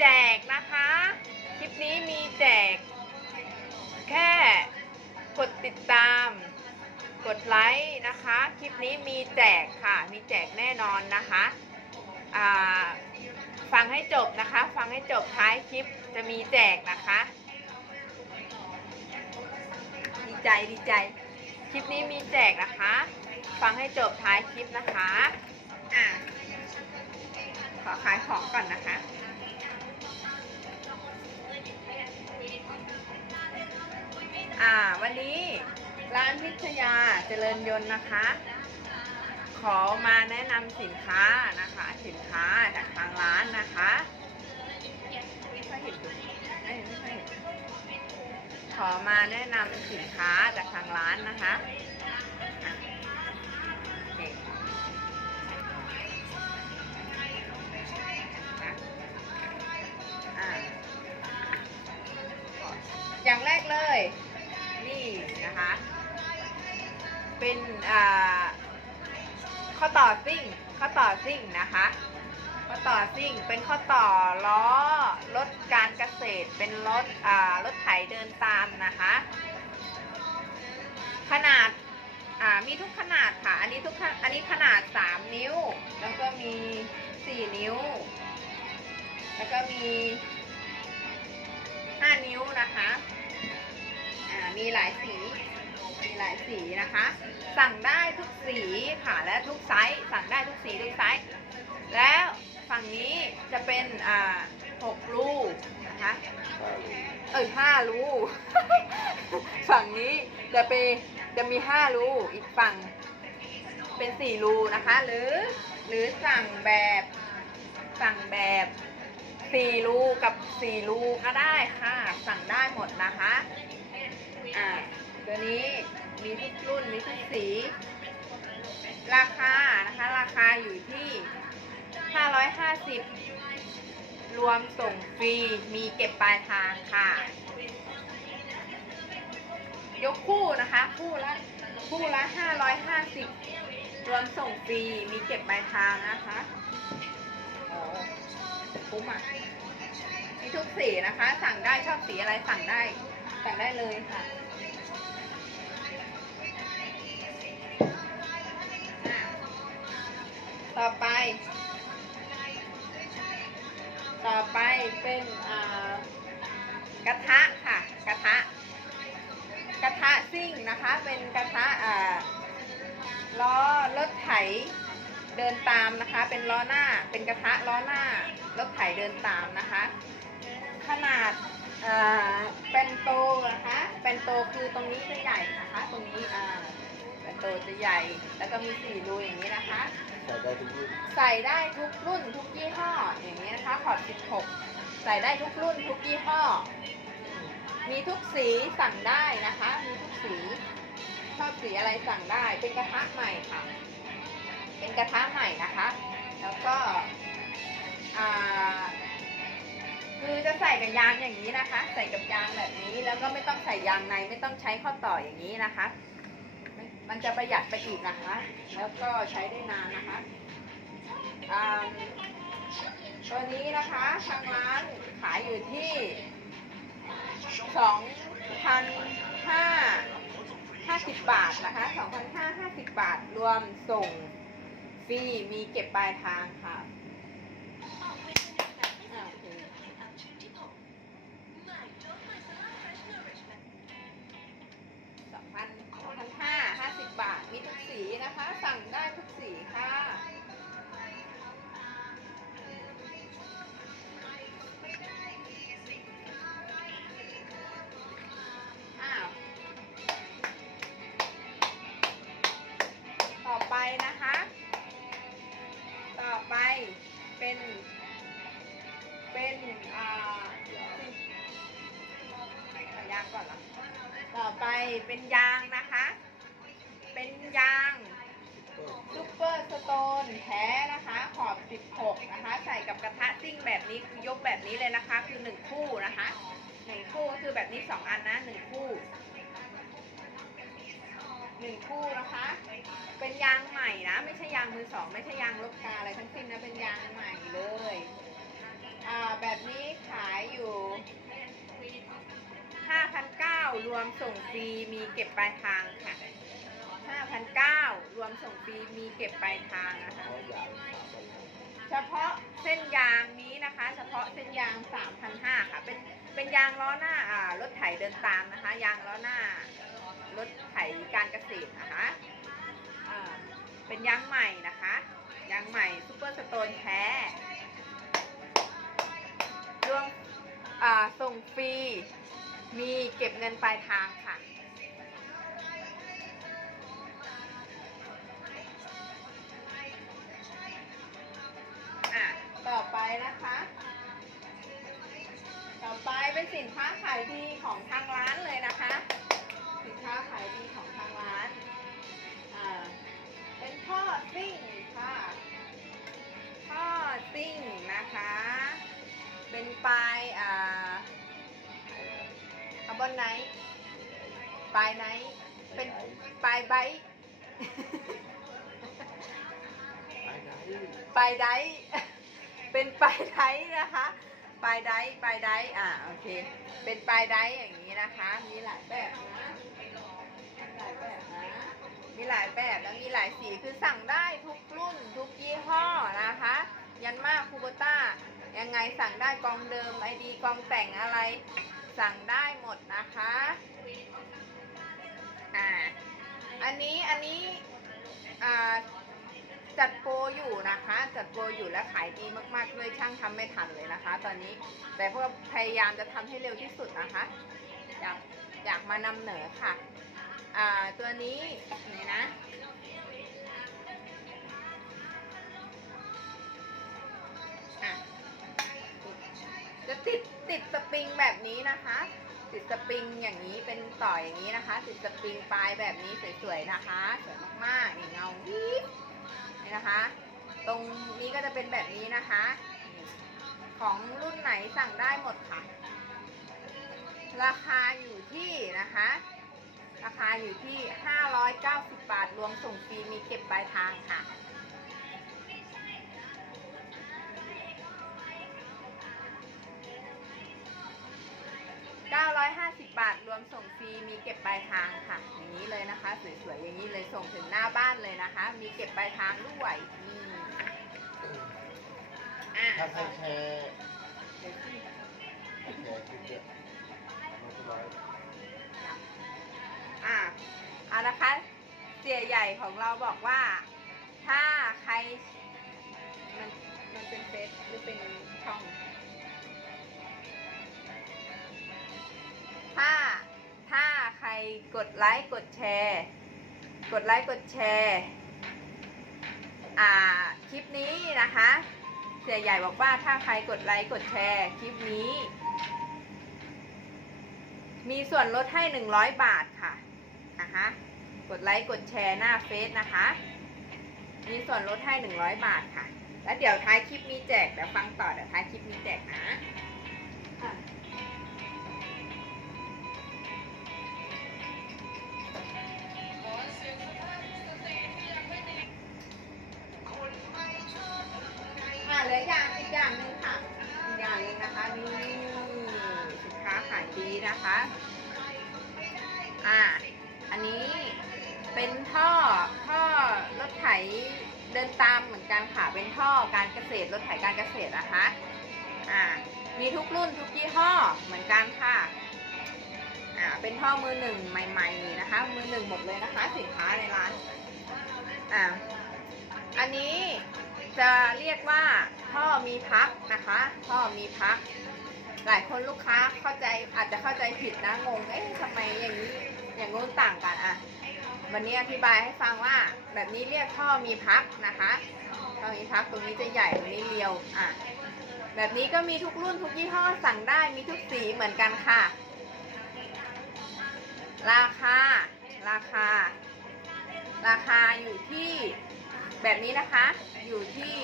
แจกนะคะ คลิปนี้มีแจก แค่กดติดตาม กดไลค์นะคะ คลิปนี้มีแจกค่ะ มีแจกแน่นอนนะคะฟังให้จบนะคะ ฟังให้จบท้ายคลิปจะมีแจกนะคะ ดีใจดีใจ คลิปนี้มีแจกนะคะ ฟังให้จบท้ายคลิปนะคะอะขอขายของก่อนนะคะ อ่า วันนี้ร้านพิชยาเจริญยนต์นะคะ ขอมาแนะนำสินค้านะคะ สินค้าจากทางร้านนะคะไม่ค่อยเห็นไม่ค่อยเห็นขอมาแนะนำสินค้าจากทางร้านนะคะอย่างแรกเลย ข้อต่อซิ่ง ข้อต่อซิ่งนะคะ ข้อต่อซิ่ง เป็นข้อต่อล้อรถการเกษตร เป็นรถอ่ารถไถเดินตามนะคะ ขนาดอ่ามีทุกขนาดค่ะ อันนี้ทุก อันนี้ขนาด 3 นิ้ว แล้วก็มี 4 นิ้ว แล้วก็มี 5 นิ้วนะคะอ่ามีหลายสี หลายสีนะคะ สั่งได้ทุกสีค่ะและทุกไซส์สั่งได้ทุกสีทุกไซส์แล้วฝั่งนี้จะเป็นอ่าหกลูกนะคะเอ้ยห้ารูฝั่งนี้จะเป็นจะมีห้ารูอีกฝั่งเป็นสี่รูนะคะ หรือหรือสั่งแบบสั่งแบบสี่รูกับสี่รูก็ได้ค่ะ สั่งได้หมดนะคะ อ่าตัวนี้ มีทุกรุ่น มีทุกสี ราคานะคะ ราคาอยู่ที่ 550 รวมส่งฟรี มีเก็บปลายทางค่ะ ยกคู่นะคะ คู่ละ คู่ละ 550 รวมส่งฟรี มีเก็บปลายทางนะคะโอ้คุ้มอะมีทุกสีนะคะ สั่งได้ชอบสีอะไรสั่งได้ สั่งได้เลยค่ะ ต่อไป ต่อไปเป็นกระทะค่ะ กระทะ กระทะซิ่งนะคะ เป็นกระทะล้อรถไถเดินตามนะคะ เป็นล้อหน้า เป็นกระทะล้อหน้ารถไถเดินตามนะคะ ขนาดเป็นโตนะคะ เป็นโตคือตรงนี้จะใหญ่นะคะ ตรงนี้อ่า เป็นโตจะใหญ่ แล้วก็มีสี่รูอย่างนี้นะคะ ใส่ได้ทุกรุ่นใส่ได้ทุกรุ่นทุกยี่ห้ออย่างนี้นะคะขอด16 ใส่ได้ทุกรุ่นทุกยี่ห้อ มีทุกสีสั่งได้นะคะ มีทุกสีชอบสีอะไรสั่งได้ เป็นกระทะใหม่ค่ะ เป็นกระทะใหม่นะคะ แล้วก็อ่าคือจะใส่กับยางอย่างนี้นะคะ ใส่กับยางแบบนี้ แล้วก็ไม่ต้องใส่ยางในไม่ต้องใช้ข้อต่ออย่างนี้นะคะ มันจะประหยัดไปอีกนะคะ แล้วก็ใช้ได้นานนะคะตัวนี้นะคะทางร้านขายอยู่ที่สองพันห้าห้าสิบบาทนะคะสองพันห้าห้าสิบบาทรวมส่งฟรีมีเก็บปลายทางค่ะ เป็นยางนะคะ เป็นยางซูเปอร์สโตนแท้นะคะขอบ 16 นะคะ ใส่กับกระทะซิ่งแบบนี้คือยกแบบนี้เลยนะคะ คือ 1 คู่นะคะ 1 คู่คือแบบนี้ 2 อันนะ 1 คู่หนึ่งคู่นะคะ เป็นยางใหม่นะ ไม่ใช่ยางมือสอง ไม่ใช่ยางลบกาอะไรทั้งสิ้นนะ เป็นยางใหม่เลย อ่าแบบนี้ขายอยู่ 5,900 รวมส่งฟรีมีเก็บปลายทางค่ะ 5,900 รวมส่งฟรีมีเก็บปลายทางนะคะ เฉพาะเส้นยางนี้นะคะ เฉพาะเส้นยาง 3,500 ค่ะ เป็น เป็นยางล้อหน้า อ่ารถไถเดินตามนะคะ ยางล้อหน้ารถไถการเกษตรนะคะอ่าเป็นยางใหม่นะคะ ยางใหม่ซูเปอร์สโตนแท้ รวมอ่าส่งฟรี มีเก็บเงินปลายทางค่ะ อะ ต่อไปนะคะ ต่อไปเป็นสินค้าขายดีของทางร้านเลยนะคะ สินค้าขายดีของทางร้าน อ่า เป็นท่อซิ่งค่ะท่อซิ่งนะคะ เป็นปลายอ่า บอนไนท์ปลายไนท์เป็นปลายไบต์ไปไหนปลายไดท์เป็นปลายไดท์นะคะปลายไดท์ปลายไดท์อ่าโอเค เป็นปลายไดท์อย่างนี้นะคะ มีหลายแบบนะมีหลายแบบนะมีหลายแบบแล้วมีหลายสีคือสั่งได้ทุกรุ่นทุกยี่ห้อนะคะ ยันมาคูโบต้ายังไงสั่งได้กองเดิมไอดีกองแต่งอะไร สั่งได้หมดนะคะ อ่า อันนี้ อันนี้ อ่า จัดโปรอยู่นะคะ จัดโปรอยู่และขายดีมากๆด้วยช่างทำไม่ทันเลยนะคะ ตอนนี้ แต่พวกพยายามจะทำให้เร็วที่สุดนะคะ อยาก อยากมานำเหนอค่ะ อ่า ตัวนี้นี่นะอะ ติดสปริงแบบนี้นะคะ ติดสปริงอย่างนี้เป็นต่ออย่างนี้นะคะ ติดสปริงปลายแบบนี้สวยๆนะคะสวยมากๆนี่เงาวิบนี่นะคะ ตรงนี้ก็จะเป็นแบบนี้นะคะ ของรุ่นไหนสั่งได้หมดค่ะ ราคาอยู่ที่นะคะ ราคาอยู่ที่ 590 บาทรวมส่งฟรีมีเก็บปลายทางค่ะ 950 บาท รวมส่งฟรีมีเก็บปลายทางค่ะ อย่างนี้เลยนะคะ สวยๆอย่างนี้เลยส่งถึงหน้าบ้านเลยนะคะ มีเก็บปลายทางด้วยนี่อะถ้าใครแชร์เดี๋ยวสิแชร์คลิปเนี่ยมันจะร้อยอะเอานะคะเสียใหญ่ของเราบอกว่า ถ้าใครมันมันเป็นเฟซหรือเป็นช่อง ถ้าถ้าใครกดไลค์กดแชร์ กดไลค์กดแชร์อ่าคลิปนี้นะคะ เสียใหญ่บอกว่าถ้าใครกดไลค์กดแชร์คลิปนี้ มีส่วนลดให้100บาทค่ะนะคะกดไลค์กดแชร์หน้าเฟซนะคะ มีส่วนลดให้100บาทค่ะ แล้วเดี๋ยวท้ายคลิปมีแจกเดี๋ยวฟังต่อเดี๋ยวท้ายคลิปมีแจกนะ อ่า อันนี้เป็นท่อท่อรถไถเดินตามเหมือนกันค่ะ เป็นท่อการเกษตรรถไถการเกษตรนะคะ อ่า มีทุกรุ่นทุกยี่ห้อเหมือนกันค่ะ อ่า เป็นท่อมือหนึ่งใหม่ ๆ นะคะ มือหนึ่งหมดเลยนะคะ สินค้าในร้าน อ่า อันนี้จะเรียกว่าท่อมีพักนะคะ ท่อมีพัก หลายคนลูกค้าเข้าใจอาจจะเข้าใจผิดนะงงเอ๊ะทำไมอย่างนี้อย่างงู้นต่างกันอะวันนี้อธิบายให้ฟังว่า แบบนี้เรียกท่อมีพักนะคะท่อมีพักตรงนี้จะใหญ่ตรงนี้เรียวอะแบบนี้ก็มีทุกรุ่นทุกยี่ห้อสั่งได้มีทุกสีเหมือนกันค่ะ ราคาราคา ราคาอยู่ที่แบบนี้นะคะ อยู่ที่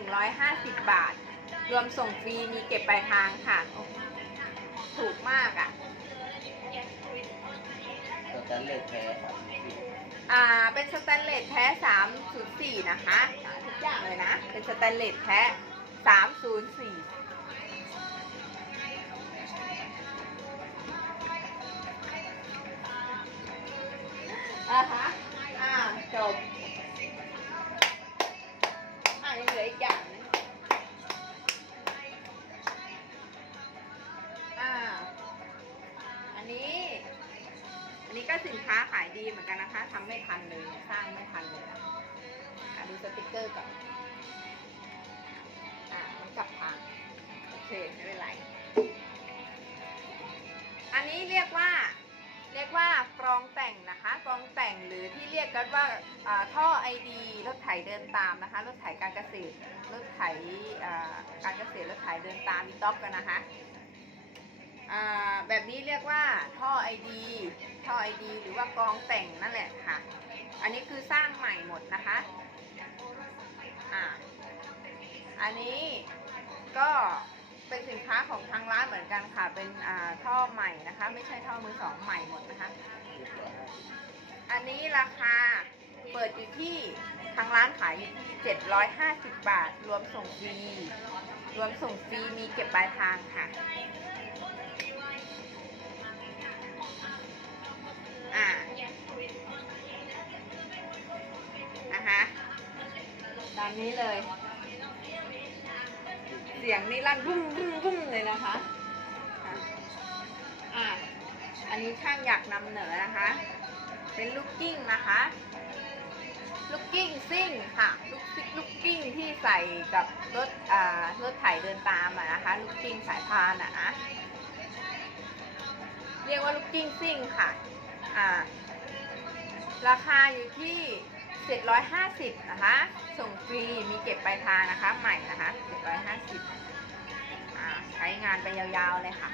1,150 บาท รวมส่งฟรีมีเก็บปลายทางค่ะ ถูกมากอะ่ะแต่ใจนเลสแท้ครับสี่อ่า เป็นสแตนเลสแท้304 นะคะอ่าทุกอย่างเลยนะ เป็นสแตนเลสแท้304 อ่าฮะ อ่า จบ อ่ายังเหลืออีกอย่าง ดีเหมือนกันนะคะทำไม่ทันเลยสร้างไม่ทันเลยอะดูสติกเกอร์ก่อนอ่ามันกลับทางโอเคไม่เป็นไร อันนี้เรียกว่าเรียกว่ากรองแต่งนะคะกรองแต่งหรือที่เรียกกันว่าอ่าท่อไอดีรถไถเดินตามนะคะรถไถการเกษตรรถไถอ่าการเกษตรรถไถเดินตามมีด็อกกันนะคะ แบบนี้เรียกว่าท่อไอดีท่อไอดีหรือว่ากองแต่งนั่นแหละค่ะ อันนี้คือสร้างใหม่หมดนะคะอ่าอันนี้ก็เป็นสินค้าของทางร้านเหมือนกันค่ะ เป็นท่อใหม่นะคะ ไม่ใช่ท่อมือสองใหม่หมดนะคะ อันนี้ราคาเปิดอยู่ที่ทางร้านขายอยู่ที่750 บาท รวมส่งฟรี รวมส่งฟรีมีเก็บปลายทางค่ะ ตามนี้เลย เสียงนี่ลั่นบุ้งบุ้งบุ้งเลยนะคะอะอันนี้ช่างอยากนำเหนอนะคะ เป็นลูกกิ้งนะคะ ลูกกิ้งซิ่งค่ะ ลูกซิกลูกกิ้งที่ใส่กับรถอ่ารถไถเดินตามอะนะคะ ลูกกิ้งสายพานอะนะเรียกว่าลูกกิ้งซิ่งค่ะ อ่า ราคาอยู่ที่ 750นะคะ ส่งฟรี มีเก็บปลายทางนะคะ ใหม่นะคะ 750อ่าใช้งานไปยาวๆเลยค่ะ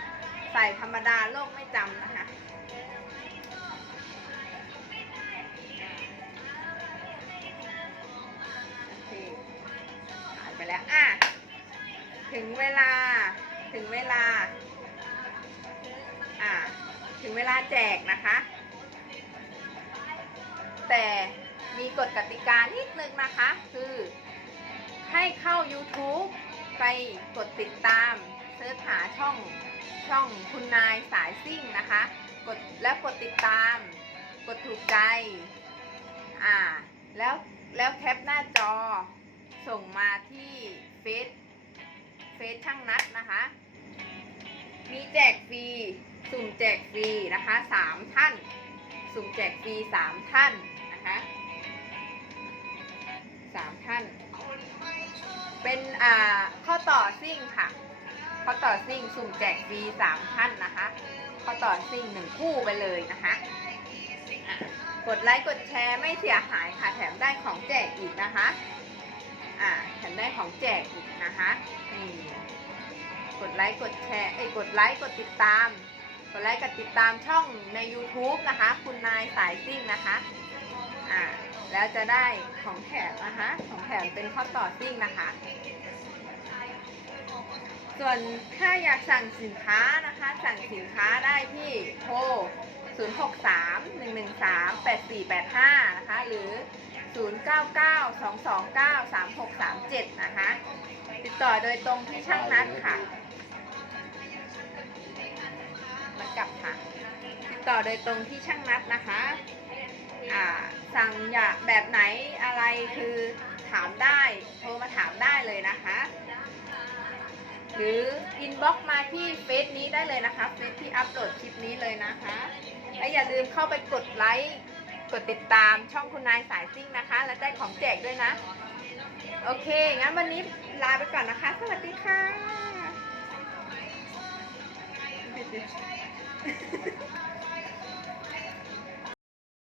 ใส่ธรรมดาโลกไม่จำนะคะ โอเคหายไปแล้ว อะ ถึงเวลา ถึงเวลา อ่า ถึงเวลาแจกนะคะ แต่ มีกฎกติกานิดนึงนะคะ คือให้เข้า YouTube ไปกดติดตามเสิร์ชหาช่องช่องคุณนายสายซิ่งนะคะ กดแล้วกดติดตาม กดถูกใจ อ่า แล้วแล้วแคปหน้าจอส่งมาที่เฟซเฟซช่างนัดนะคะ มีแจกฟรีสุ่มแจกฟรีนะคะสามท่าน สุ่มแจกฟรีสามท่านนะคะ สามท่าน เป็นอ่าข้อต่อซิ่งค่ะ ข้อต่อซิ่งสุ่มแจกฟรีสามท่านนะคะ ข้อต่อซิ่งหนึ่งคู่ไปเลยนะคะ กดไลค์กดแชร์ไม่เสียหายค่ะ แถมได้ของแจกอีกนะคะ อ่าแถมได้ของแจกอีกนะคะนี่กดไลค์กดแชร์เอ้กดไลค์กดติดตาม กดไลค์กดติดตามช่องใน YouTube นะคะ คุณนายสายซิ่งนะคะ อ่าแล้วจะได้ของแถมนะคะของแถมเป็นข้อต่อซิ่งนะคะ ส่วนถ้าอยากสั่งสินค้านะคะ สั่งสินค้าได้ที่โทร 063 113 8485 นะคะ หรือ 099 229 3637 นะคะ ติดต่อโดยตรงที่ช่างนัดค่ะมันกลับค่ะ ติดต่อโดยตรงที่ช่างนัดนะคะ สั่งอยากแบบไหนอะไรคือถามได้โทรมาถามได้เลยนะคะ หรืออินบ็อกมาที่เฟซนี้ได้เลยนะคะเฟซที่อัปโหลดคลิปนี้เลยนะคะ และอย่าลืมเข้าไปกดไลค์กดติดตามช่องคุณนายสายซิ่งนะคะ และได้ของแจกด้วยนะ โอเค งั้นวันนี้ลาไปก่อนนะคะ สวัสดีค่ะ